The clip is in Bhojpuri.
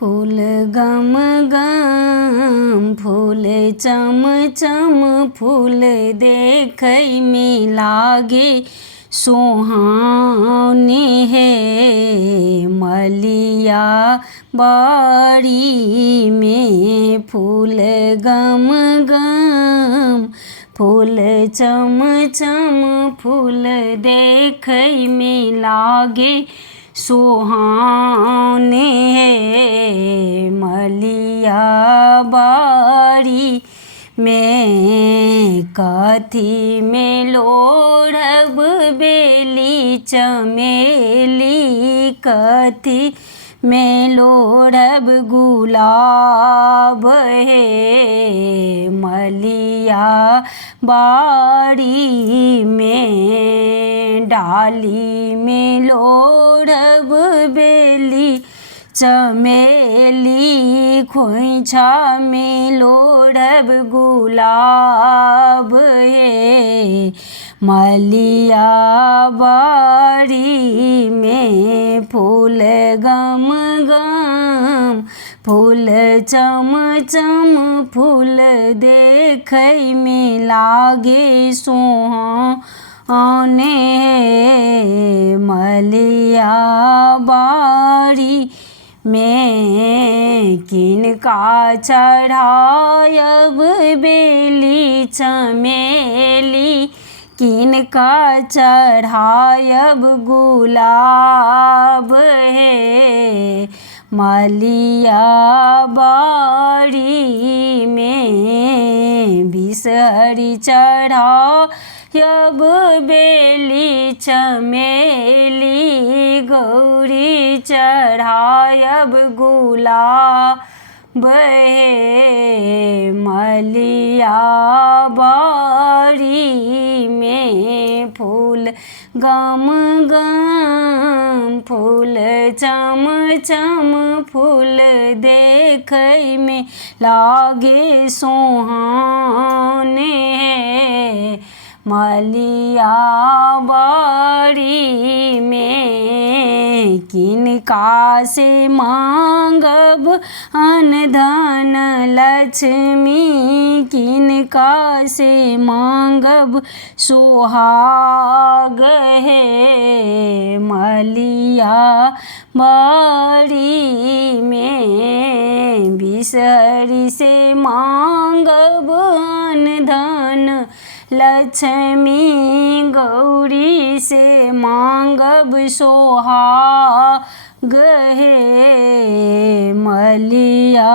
फूल गम गम फूल चम चम फूल देखै में लागे सोहाने हे मलिया बाड़ी में फूल गम गम फूल चम चम फूल देखै में लागे सोहाने हे मलिया बाड़ी में कथी में लोढ़ब बेली चमेली कथी में लोढ़ब गुलाब हे मलिया बाड़ी में डाली में लोढ़ब बेली चमेली खोइछा में लोढ़ब गुलाब हे मलिया बाड़ी में फूल गम गम फूल चम चम फूल देखै में लागे सोहाने मलिया बाड़ी में किनका चढ़ायब बेली चमेली किनका चढ़ायब गुलाब हे मलिया बाड़ी में बिसहरी चढ़ायब बेली चमेली गौरी चढ़ायब गुलाब हे मलिया बाड़ी में फूल गम गम फूल चम चम फूल देखै में लागे सोहाने मलिया बाड़ी में किनका से मांगब अनधन लक्ष्मी किनका से मांगब सोहाग हे मलिया बाड़ी में बिसहरी से मांगब अनधन लक्ष्मी गौरी से मांगब सोहाग हे मलिया